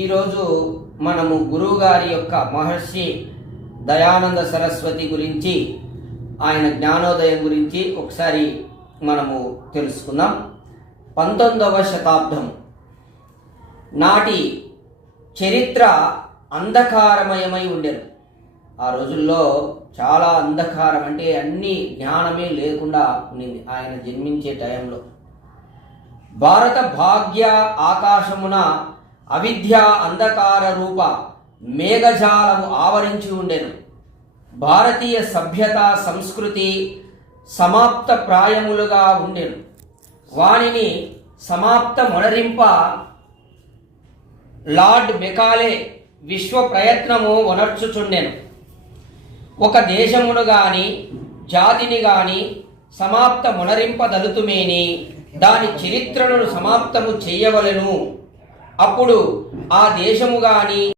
ఈరోజు మనము గురువు గారి యొక్క మహర్షి దయానంద సరస్వతి గురించి, ఆయన జ్ఞానోదయం గురించి ఒకసారి మనము తెలుసుకుందాం. 19వ శతాబ్దం నాటి చరిత్ర అంధకారమయమై ఉండేది. ఆ రోజుల్లో చాలా అంధకారం, అంటే అన్ని జ్ఞానమే లేకుండా ఉండింది ఆయన జన్మించే టైంలో. భారత భాగ్య ఆకాశమున అవిద్య అంధకార రూప మేఘజాలము ఆవరించి ఉండెను. భారతీయ సభ్యత సంస్కృతి సమాప్త ప్రాయములుగా ఉండెను. వానిని సమాప్త మొనరింప లార్డ్ మెకాలే విశ్వ ప్రయత్నము వనర్చుచుండెను. ఒక దేశమును గాని జాతిని గాని సమాప్త మొనరింపదలుతుమేని దాని చరిత్రను సమాప్తము చెయ్యవలెను. అప్పుడు ఆ దేశము గాని